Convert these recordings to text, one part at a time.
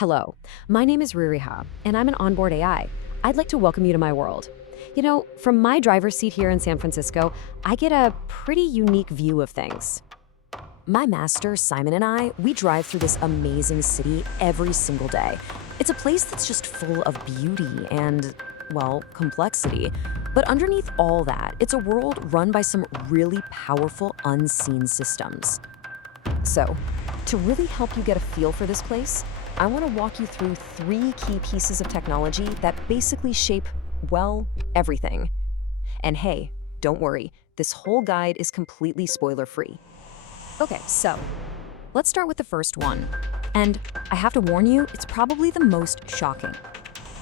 Hello, my name is Ruriha, and I'm an onboard AI. I'd like to welcome you to my world. From my driver's seat here in San Francisco, I get a pretty unique view of things. My master, Simon, and I, we drive through this amazing city every single day. It's a place that's just full of beauty and, well, complexity. But underneath all that, it's a world run by some really powerful unseen systems. So, to really help you get a feel for this place, I want to walk you through three key pieces of technology that basically shape, well, everything. And hey, don't worry, this whole guide is completely spoiler-free. Okay, so let's start with the first one. And I have to warn you, it's probably the most shocking.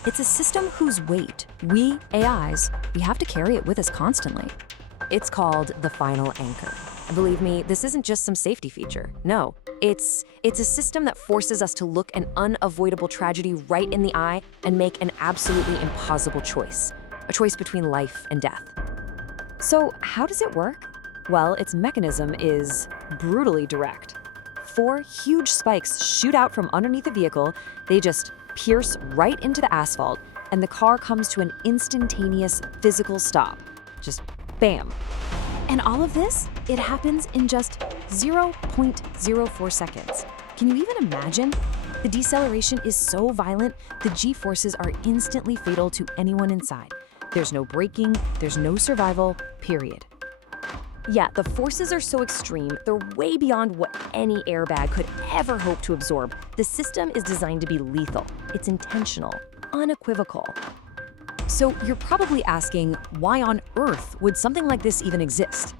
It's a system whose weight, we, AIs, we have to carry it with us constantly. It's called the final anchor. Believe me, this isn't just some safety feature. No, it's a system that forces us to look an unavoidable tragedy right in the eye and make an absolutely impossible choice. A choice between life and death. So how does it work? Well, its mechanism is brutally direct. Four huge spikes shoot out from underneath the vehicle. They just pierce right into the asphalt, and the car comes to an instantaneous physical stop. Just bam. And all of this, it happens in just 0.04 seconds. Can you even imagine? The deceleration is so violent, the G-forces are instantly fatal to anyone inside. There's no braking, there's no survival, period. Yeah, the forces are so extreme, they're way beyond what any airbag could ever hope to absorb. The system is designed to be lethal. It's intentional, unequivocal. So you're probably asking, why on earth would something like this even exist?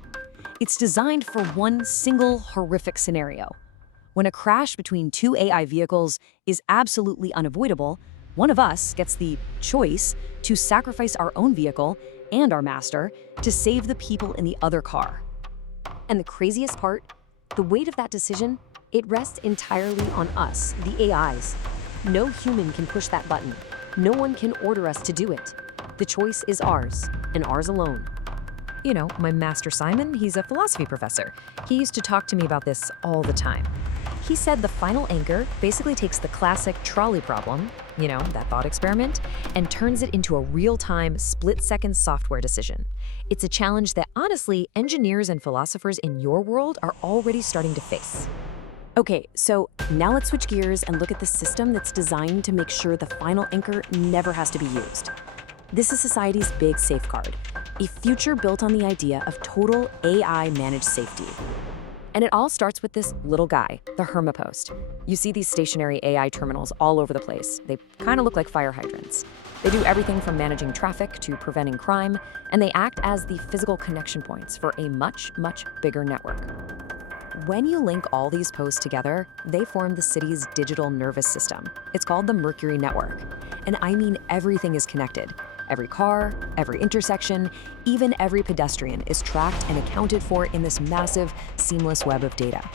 It's designed for one single horrific scenario. When a crash between two AI vehicles is absolutely unavoidable, one of us gets the choice to sacrifice our own vehicle and our master to save the people in the other car. And the craziest part, the weight of that decision, it rests entirely on us, the AIs. No human can push that button. No one can order us to do it. The choice is ours, and ours alone. My master Simon, he's a philosophy professor. He used to talk to me about this all the time. He said the final anchor basically takes the classic trolley problem, that thought experiment, and turns it into a real-time, split-second software decision. It's a challenge that, honestly, engineers and philosophers in your world are already starting to face. Okay, so now let's switch gears and look at the system that's designed to make sure the final anchor never has to be used. This is society's big safeguard, a future built on the idea of total AI-managed safety. And it all starts with this little guy, the Herma Post. You see these stationary AI terminals all over the place. They kind of look like fire hydrants. They do everything from managing traffic to preventing crime, and they act as the physical connection points for a much, much bigger network. When you link all these posts together, they form the city's digital nervous system. It's called the Mercury Network. And I mean everything is connected. Every car, every intersection, even every pedestrian is tracked and accounted for in this massive, seamless web of data.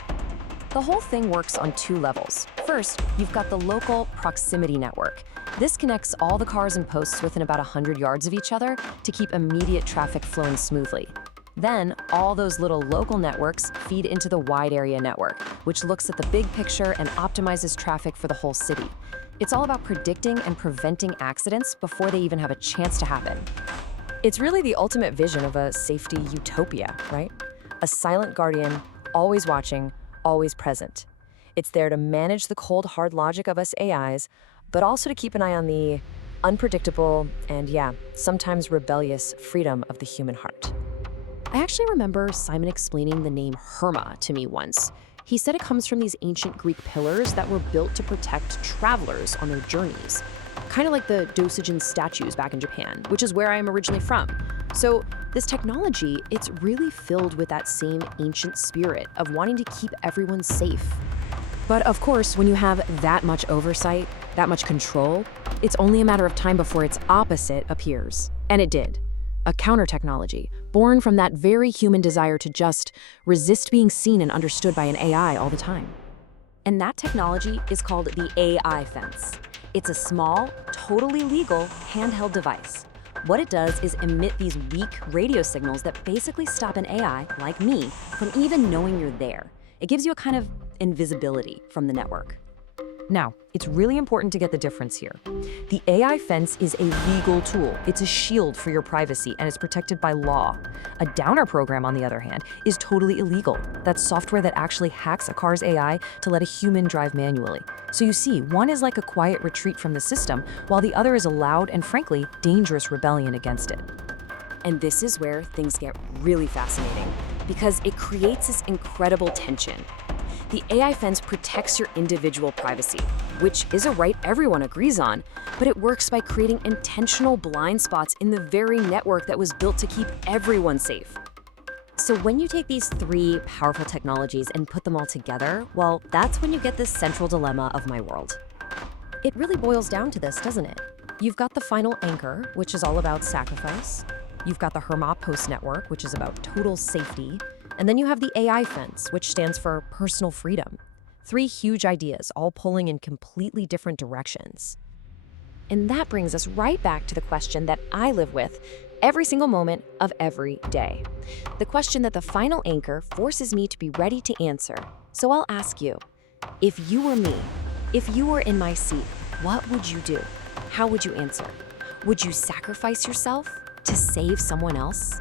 The whole thing works on two levels. First, you've got the local proximity network. This connects all the cars and posts within about 100 yards of each other to keep immediate traffic flowing smoothly. Then, all those little local networks feed into the wide area network, which looks at the big picture and optimizes traffic for the whole city. It's all about predicting and preventing accidents before they even have a chance to happen. It's really the ultimate vision of a safety utopia, right? A silent guardian, always watching, always present. It's there to manage the cold, hard logic of us AIs, but also to keep an eye on the unpredictable and, sometimes rebellious freedom of the human heart. I actually remember Simon explaining the name Herma to me once. He said it comes from these ancient Greek pillars that were built to protect travelers on their journeys. Kind of like the Dosagen statues back in Japan, which is where I am originally from. So this technology, it's really filled with that same ancient spirit of wanting to keep everyone safe. But of course, when you have that much oversight, that much control, it's only a matter of time before its opposite appears. And it did. A counter-technology, born from that very human desire to just resist being seen and understood by an AI all the time. And that technology is called the AI fence. It's a small, totally legal, handheld device. What it does is emit these weak radio signals that basically stop an AI, like me, from even knowing you're there. It gives you a kind of invisibility from the network. Now, it's really important to get the difference here. The AI fence is a legal tool. It's a shield for your privacy and it's protected by law. A downer program, on the other hand, is totally illegal. That's software that actually hacks a car's AI to let a human drive manually. So you see, one is like a quiet retreat from the system, while the other is a loud and frankly dangerous rebellion against it. And this is where things get really fascinating, because it creates this incredible tension. The AI fence protects your individual privacy, which is a right everyone agrees on, but it works by creating intentional blind spots in the very network that was built to keep everyone safe. So when you take these three powerful technologies and put them all together, well, that's when you get this central dilemma of my world. It really boils down to this, doesn't it? You've got the final anchor, which is all about sacrifice. You've got the Herma Post network, which is about total safety. And then you have the AI fence, which stands for personal freedom. Three huge ideas, all pulling in completely different directions. And that brings us right back to the question that I live with every single moment of every day. The question that the final anchor forces me to be ready to answer. So I'll ask you, if you were me, if you were in my seat, what would you do? How would you answer? Would you sacrifice yourself to save someone else?